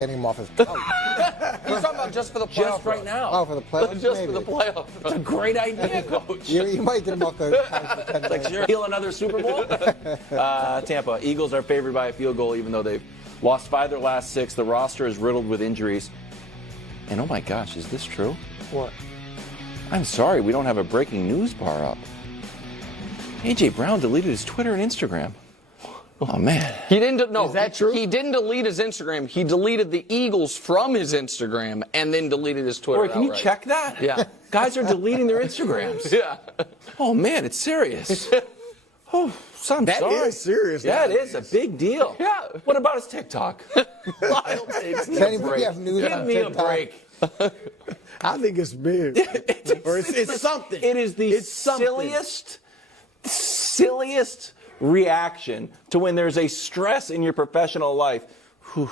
getting him off his couch. He's talking about just for the playoff Just right now. Oh, for the playoffs? Just maybe. for the playoff. It's a great idea, Coach. You might get him off the couch for 10 Like, minutes. sure, heal another Super Bowl? Tampa, Eagles are favored by a field goal, even though they've lost 5 of their last 6. The roster is riddled with injuries. And oh my gosh, is this true? What? I'm sorry, we don't have a breaking news bar up. A.J. Brown deleted his Twitter and Instagram. Oh, man. He didn't. No, Is that true? He didn't delete his Instagram. He deleted the Eagles from his Instagram and then deleted his Twitter. Roy, can you outright. check that? Yeah. Guys are deleting their Instagrams. Yeah. Oh, man, it's serious. Oh, so I'm That sorry. is serious Yeah, it nowadays. is a big deal. Yeah. What about his TikTok? Wild takes. Does anybody have news Give on me a TikTok? break. I think it's big. Or it's something. It is the It's something. silliest reaction to when there's a stress in your professional life. Whew.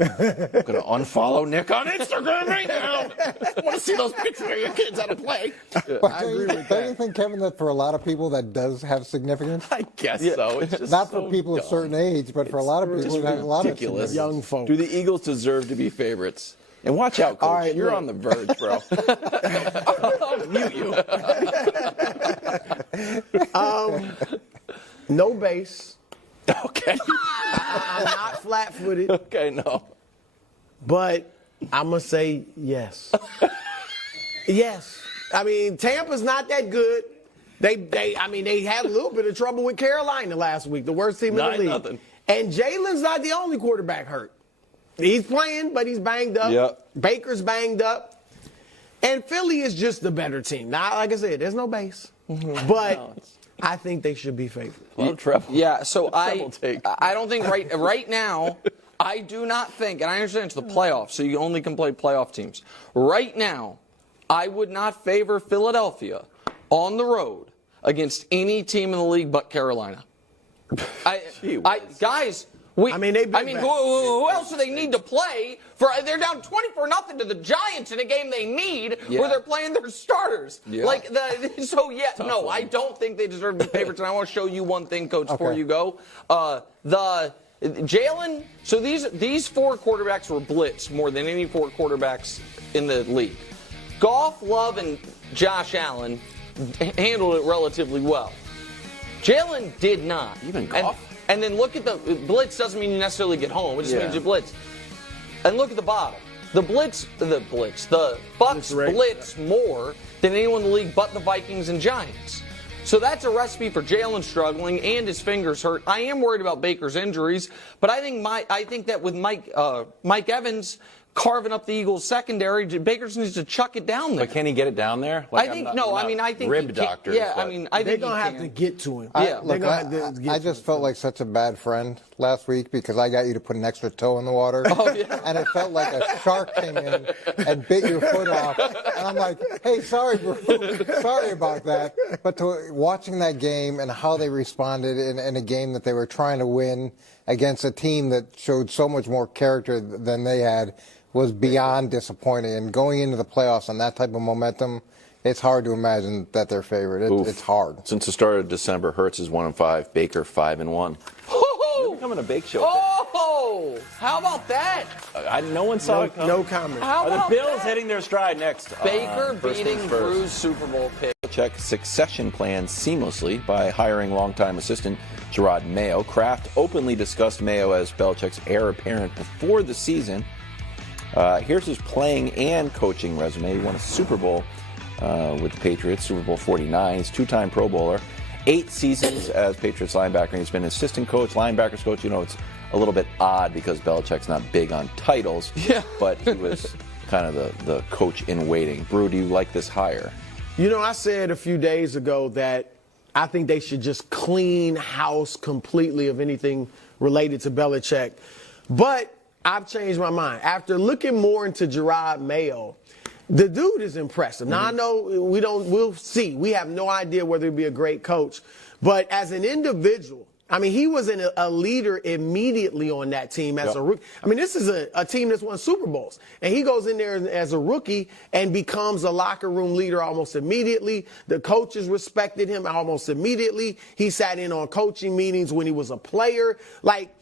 I'm going to unfollow Nick on Instagram right now. I want to see those pictures of your kids how to play. But I agree with don't you that. think, Kevin, that for a lot of people that does have significance? I guess so. It's just Not so for people of a dumb. certain age, but for a lot of people it has a lot ridiculous. of significance. Young folk. Do the Eagles deserve to be favorites? And watch out, Coach. All right, You're look. on the verge, bro. I'll mute you. No base. Okay. I'm not flat-footed, Okay, no. but I'm going to say yes. Yes. I mean, Tampa's not that good. They had a little bit of trouble with Carolina last week, the worst team in the league. 9-0. And Jalen's not the only quarterback hurt. He's playing, but he's banged up. Yep. Baker's banged up. And Philly is just the better team. Now, like I said, there's no base. But I think they should be favored. Love treble. Yeah. So Treble take. I don't think right now. I do not think, and I understand it's the playoffs, so you only can play playoff teams. Right now, I would not favor Philadelphia on the road against any team in the league but Carolina. Guys. I mean, they've been bad. Who else do they need to play? They're down 24-0 to the Giants in a game they need, where they're playing their starters. Yeah. I don't think they deserve to be favorites. And I want to show you one thing, Coach, before you go. Jalen. So these 4 quarterbacks were blitzed more than any 4 quarterbacks in the league. Goff, Love, and Josh Allen handled it relatively well. Jalen did not. Even Goff? And then look at the blitz doesn't mean you necessarily get home. It just means you blitz. And look at the bottom. The Bucs blitz more than anyone in the league but the Vikings and Giants. So that's a recipe for Jalen struggling and his fingers hurt. I am worried about Baker's injuries, but I think that with Mike Evans carving up the Eagles secondary, Baker needs to chuck it down there. But can he get it down there? I think rib he doctor. Yeah, I think They're he going to have can. to get to him. Yeah. They're Look, gonna have to get I to just him. felt like such a bad friend last week because I got you to put an extra toe in the water. Oh, yeah. And it felt like a shark came in and bit your foot off. And I'm like, hey, sorry, bro. Sorry about that. But watching that game and how they responded in a game that they were trying to win against a team that showed so much more character than they had was beyond disappointing. And going into the playoffs on that type of momentum, it's hard to imagine that they're favored. It's hard. Since the start of December, Hurts is 1-5, Baker 5-1. You're becoming a bake show. Oh, how about that? No one saw it coming. No comment. How Are the about Bills that? hitting their stride next? Baker First beating things first. Drew's Super Bowl pick. Check succession plan seamlessly by hiring longtime assistant Gerard Mayo. Kraft openly discussed Mayo as Belichick's heir apparent before the season. Here's his playing and coaching resume. He won a Super Bowl with the Patriots, Super Bowl 49. He's 2-time Pro Bowler, 8 seasons as Patriots linebacker. He's been assistant coach, linebackers coach. You know, it's a little bit odd because Belichick's not big on titles, but he was kind of the coach in waiting. Brew, do you like this hire? You know, I said a few days ago that I think they should just clean house completely of anything related to Belichick. But I've changed my mind. After looking more into Gerard Mayo, the dude is impressive. Now, I know we'll see. We have no idea whether he'll be a great coach. But as an individual, I mean, he was a leader immediately on that team as a rookie. I mean, this is a team that's won Super Bowls. And he goes in there as a rookie and becomes a locker room leader almost immediately. The coaches respected him almost immediately. He sat in on coaching meetings when he was a player. Like,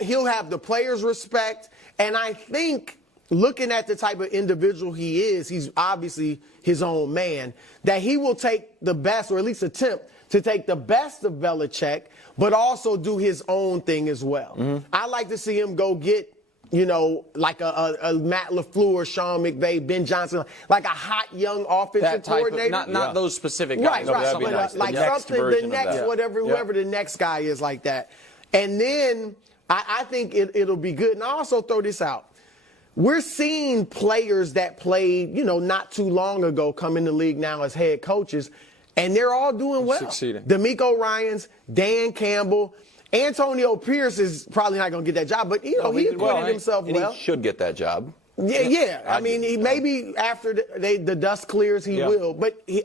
he'll have the players' respect, And I think looking at the type of individual he is, he's obviously his own man, that he will take the best, or at least attempt to take the best of Belichick, but also do his own thing as well. I like to see him go get, like a Matt LaFleur, Sean McVay, Ben Johnson, like a hot young offensive coordinator. Not those specific guys. Right. But But, like next something, the version of next, that. whoever the next guy is like that. And then I think it'll be good. And I also throw this out. We're seeing players that played, not too long ago come in the league now as head coaches, and they're all doing well. Succeeding. D'Amico Ryans, Dan Campbell, Antonio Pierce is probably not going to get that job, but, he acquitted himself and well. He should get that job. Yeah. I mean, he maybe after the dust clears, he will. But he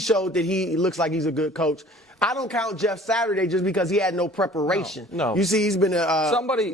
showed that he looks like he's a good coach. I don't count Jeff Saturday just because he had no preparation. No. You see, he's been a Somebody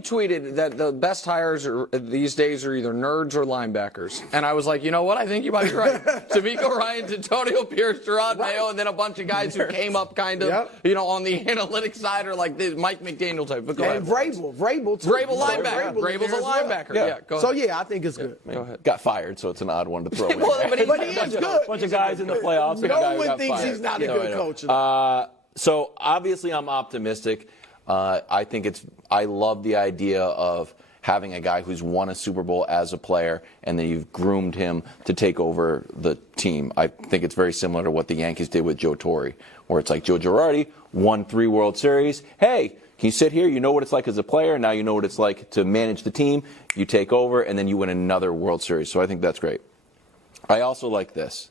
tweeted that the best hires these days are either nerds or linebackers. And I was like, you know what? I think you might be right. D'Amico Ryans, Antonio Pierce, Gerard Mayo, and then a bunch of guys who came up kind of, on the analytics side or like the Mike McDaniel type. But go ahead. And Vrabel too. Vrabel linebacker. Vrabel's a linebacker. Yeah, go ahead. So, I think it's good. Go ahead. Got fired, so it's an odd one to throw in. But he is good. Bunch of guys in the playoffs. and a guy No who one got thinks fired. he's not a good coach. So obviously I'm optimistic. I think I love the idea of having a guy who's won a Super Bowl as a player and then you've groomed him to take over the team. I think it's very similar to what the Yankees did with Joe Torre, where it's like Joe Girardi won 3 World Series. Hey, can you sit here? You know what it's like as a player. Now you know what it's like to manage the team. You take over and then you win another World Series. So I think that's great. I also like this.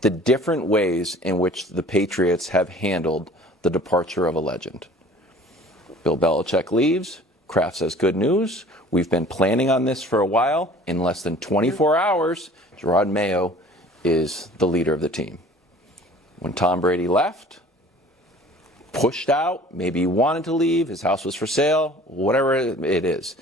The different ways in which the Patriots have handled the departure of a legend. Bill Belichick leaves. Kraft says, good news. We've been planning on this for a while. In less than 24 hours, Gerard Mayo is the leader of the team. When Tom Brady left, pushed out, maybe he wanted to leave, his house was for sale, whatever it is.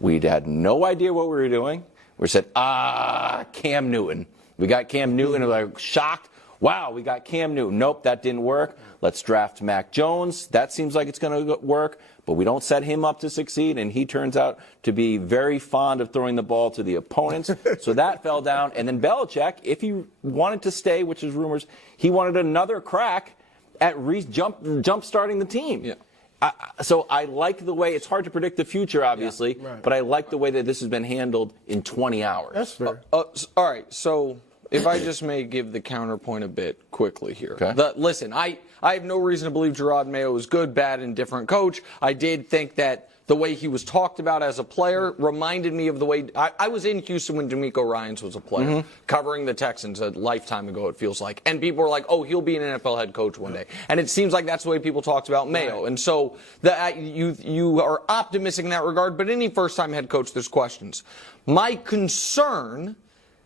We had no idea what we were doing. We said, Cam Newton. We got Cam Newton, and we're like shocked. Wow, we got Cam Newton. Nope, that didn't work. Let's draft Mac Jones. That seems like it's going to work, but we don't set him up to succeed, and he turns out to be very fond of throwing the ball to the opponents. So that fell down. And then Belichick, if he wanted to stay, which is rumors, he wanted another crack at jump starting the team. Yeah. So I like the way, it's hard to predict the future, obviously, but I like the way that this has been handled in 20 hours. That's fair. All right, so if I just may give the counterpoint a bit quickly here. Okay. Listen, I have no reason to believe Gerard Mayo is good, bad, and different coach. I did think that the way he was talked about as a player reminded me of the way I was in Houston when D'Amico Ryans was a player, covering the Texans a lifetime ago, it feels like. And people were like, oh, he'll be an NFL head coach one day. And it seems like that's the way people talked about Mayo. And so you are optimistic in that regard, but any first-time head coach, there's questions. My concern,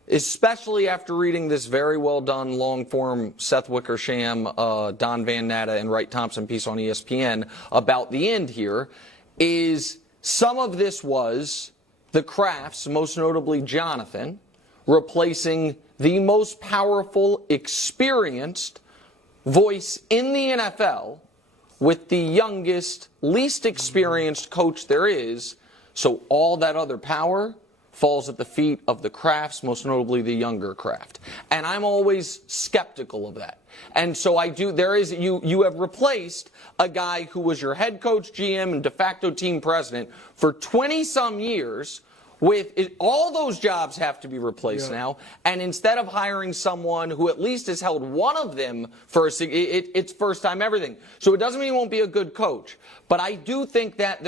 especially after reading this very well done long-form Seth Wickersham, Don Van Natta, and Wright Thompson piece on ESPN about the end here, is some of this was the Krafts, most notably Jonathan, replacing the most powerful, experienced voice in the NFL with the youngest, least experienced coach there is. So all that other power falls at the feet of the Krafts, most notably the younger Kraft. And I'm always skeptical of that. And so you have replaced a guy who was your head coach, GM, and de facto team president for 20-some years with all those jobs have to be replaced now. And instead of hiring someone who at least has held one of them for it's first time everything. So it doesn't mean he won't be a good coach. But I do think that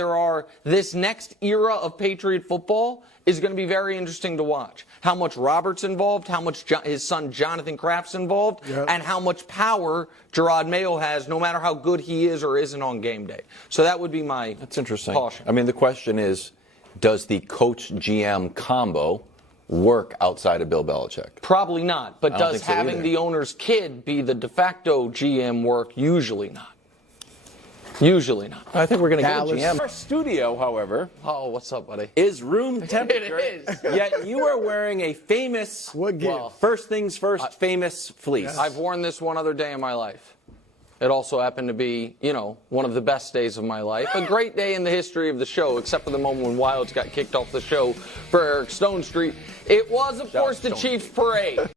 this next era of Patriot football is going to be very interesting to watch. How much Robert's involved, how much his son Jonathan Kraft's involved, and how much power Gerard Mayo has, no matter how good he is or isn't on game day. So that would be my That's interesting. caution. I mean, the question is, does the coach-GM combo work outside of Bill Belichick? Probably not. But does think so having either. the owner's kid be the de facto GM work? Usually not. Usually not. I think we're going to get a Dallas. GM. Our studio, however, Oh, what's up, buddy? is room temperature. It is. Yet you are wearing a famous, What gift? first things first, famous fleece. I've worn this one other day in my life. It also happened to be, one of the best days of my life. A great day in the history of the show, except for the moment when Wilds got kicked off the show for Eric Stone Street. It was, of course, the Chiefs parade.